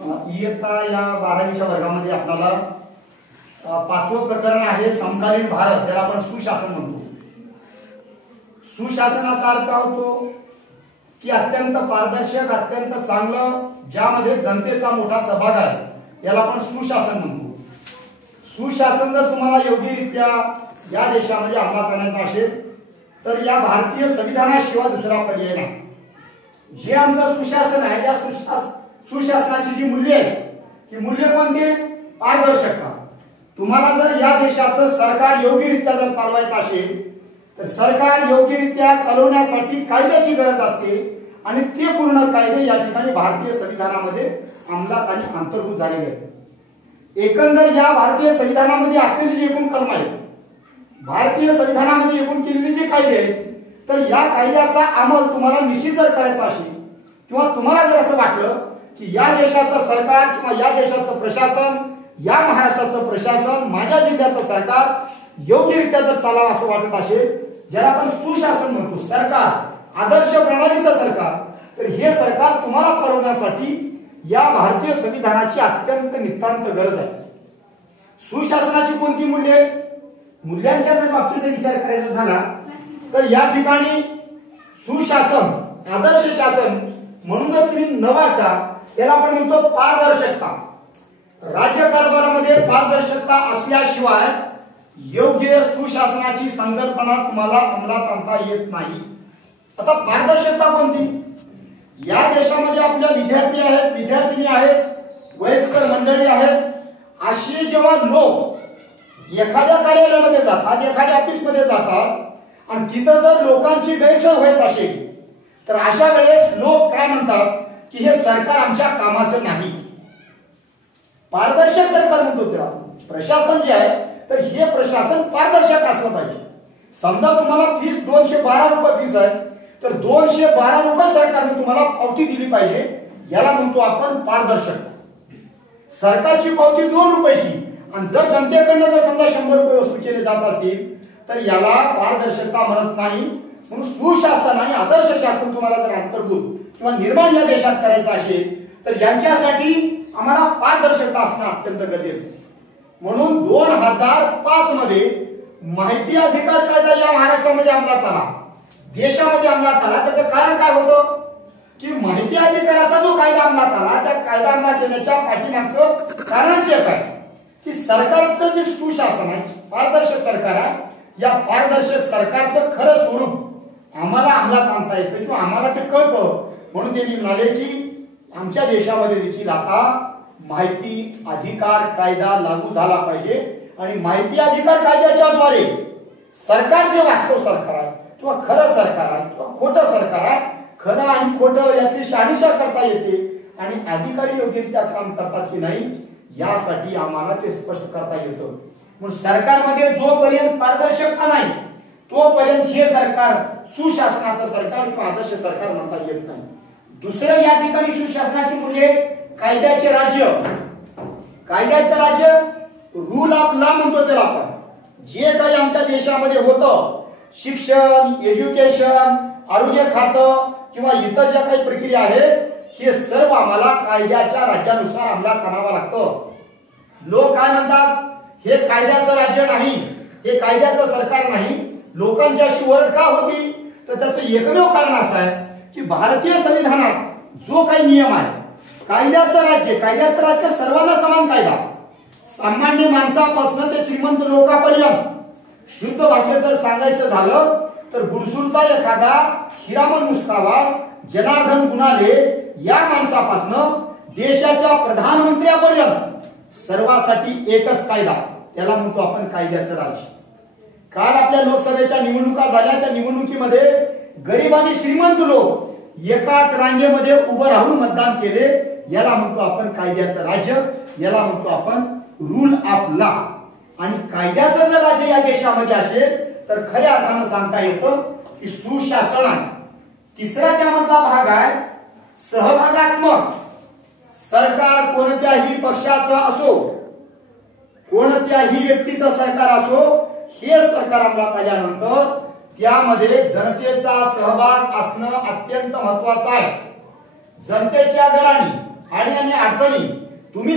इयत्ता या 12वीच्या वर्गामध्ये आपल्याला पाचवं प्रकरण आहे समकालीन भारत, ज्याला आपण सुशासन म्हणतो. सुशासनाचा अर्थ होतो की अत्यंत पारदर्शक, अत्यंत चांगलं, ज्यामध्ये जनतेचा मोठा सहभाग आहे, याला आपण सुशासन म्हणतो. सुशासन जर तुम्हाला योग्यरित्या या देशामध्ये अंमलात आणायचं असेल तर या भारतीय संविधानाशिवाय दुसरा पर्याय नाही. जे आमचं सुशासन आहे, या सुशासनाची जी मूल्य आहे, ती मूल्य कोणती? पारदर्शकता. तुम्हाला जर या देशाचं सरकार योग्यरित्या जर चालवायचं असेल तर सरकार योग्यरित्या चालवण्यासाठी कायद्याची गरज असते आणि ते पूर्ण कायदे या ठिकाणी भारतीय संविधानामध्ये अंमलात आणि अंतर्भूत झालेले आहेत. एकंदर या भारतीय संविधानामध्ये असलेली जी एकूण कलम आहे, भारतीय संविधानामध्ये एकूण केलेले जे कायदे आहेत, तर या कायद्याचा अंमल तुम्हाला निश्चित जर करायचा असेल किंवा तुम्हाला जर असं वाटलं की या देशाचं सरकार किंवा या देशाचं प्रशासन, या महाराष्ट्राचं प्रशासन, माझ्या जिल्ह्याचं सरकार योग्यरित्या जर चालावं असं वाटत असेल, ज्याला आपण सुशासन म्हणतो, सरकार, आदर्श प्रणालीचं सरकार, तर हे सरकार तुम्हाला चालवण्यासाठी या भारतीय संविधानाची अत्यंत नितांत गरज आहे. सुशासनाची कोणती मूल्ये आहेत? मूल्यांच्या जर बाबतीत विचार करायचा झाला तर या ठिकाणी सुशासन, आदर्श शासन म्हणून जर तुम्ही न वाचता त्याला आपण म्हणतो पारदर्शकता. राज्यकारभारामध्ये पारदर्शकता असल्याशिवाय योग्य सुशासनाची संकल्पना तुम्हाला अंमलात आणता येत नाही. आता पारदर्शकता कोणती? या देशामध्ये आपल्या विद्यार्थी आहेत, विद्यार्थिनी आहेत, वयस्कर मंडळी आहेत, अशी जेव्हा लोक एखाद्या कार्यालयामध्ये जातात, एखाद्या ऑफिसमध्ये जातात आणि तिथं जर लोकांची गैरसोय होत असेल तर अशा वेळेस लोक काय म्हणतात की हे सरकार आमच्या कामाचं नाही. पारदर्शक सरकार म्हणतो त्याला. प्रशासन जे आहे तर हे प्रशासन पारदर्शक असलं पाहिजे. समजा तुम्हाला फीस 212 रुपये फीस आहे तर 212 रुपये सरकारने तुम्हाला पावती दिली पाहिजे, याला म्हणतो आपण पारदर्शकता. सरकारची पावती 2 रुपयाची आणि जर जनतेकडनं जर समजा 100 रुपये वसूल केले जात असतील तर याला पारदर्शकता म्हणत नाही. म्हणून सुशासन आणि आदर्श शासन तुम्हाला जर अंतर्भूत किंवा निर्माण या देशात करायचं असेल तर यांच्यासाठी आम्हाला पारदर्शकता असणं अत्यंत गरजेचं आहे. म्हणून 2005 मध्ये माहिती अधिकार कायदा या महाराष्ट्रामध्ये अंमलात आला, देशामध्ये अंमलात आला. त्याचं कारण काय होतं की माहिती अधिकाराचा जो कायदा अंमलात आला, त्या कायदा अंमलात येण्याच्या पाठीमागचं कारण जे काय की सरकारचं जे सुशासन आहे, पारदर्शक सरकार आहे, या पारदर्शक सरकारचं खरं स्वरूप आम्हाला अंमलात आणता येतं किंवा आम्हाला ते कळतं. म्हणून त्यांनी म्हणाले की आमच्या देशामध्ये देखील आता माहिती अधिकार कायदा लागू झाला पाहिजे आणि माहिती अधिकार कायद्याच्या द्वारे सरकार जे वास्तव सरकार आहे किंवा खरं सरकार आहे किंवा खोटं सरकार आहे, खरं आणि खोटं यातली शहानिशा करता येते आणि अधिकारी योग्यरित्या काम करतात की नाही यासाठी आम्हाला ते स्पष्ट करता येतं. म्हणून सरकारमध्ये जोपर्यंत पारदर्शकता नाही तोपर्यंत हे सरकार सुशासनाचं सरकार किंवा आदर्श सरकार म्हणता येत नाही. दुसरं या ठिकाणी सुशासनाची मूल्ये कायद्याचे राज्य. कायद्याचं राज्य, रूल ऑफ लॉ म्हणतो त्याला आपण. जे काही आमच्या देशामध्ये होतं, शिक्षण, एज्युकेशन, आरोग्य खातं किंवा इतर ज्या काही प्रक्रिया आहेत, हे सर्व आम्हाला कायद्याच्या राज्यानुसार अंमलात आणावं लागतं. लोक काय म्हणतात, हे कायद्याचं राज्य नाही, हे कायद्याचं सरकार नाही. लोकांची अशी ओरड का होती तर त्याचं एकमेव कारण असं आहे की भारतीय संविधानात जो काही नियम आहे, कायद्याचं राज्य सर्वांना समान कायदा, सामान्य माणसापासून ते श्रीमंत लोकांपर्यंत. शुद्ध भाषेत जर सांगायचं झालं तर बुरसूरचा एखादा हिरामन मुस्कावाड, जनार्दन गुणाले या माणसापासून देशाच्या प्रधानमंत्र्यापर्यंत सर्वांसाठी एकच कायदा, त्याला म्हणतो आपण कायद्याचं राज्य. काल आपल्या लोकसभेच्या निवडणुका झाल्या, त्या निवडणुकीमध्ये गरीब आणि श्रीमंत लोक एकाच रांगेमध्ये उभं राहून मतदान केले, याला म्हणतो आपण कायद्याचं राज्य, याला म्हणतो आपण रूल ऑफ लॉ. आणि कायद्याचं जर राज्य या देशामध्ये असेल तर खऱ्या अर्थानं सांगता येतं की सुशासन आहे. तिसरा त्यामधला भाग आहे सहभागात्मक. सरकार कोणत्याही पक्षाचं असो, कोणत्याही व्यक्तीचं सरकार असो, हे सरकार अंमलात आल्यानंतर त्यामध्ये जनतेचा सहभाग असणं अत्यंत महत्वाचं आहे. जनतेच्या गराणी आणि अडचणी तुम्ही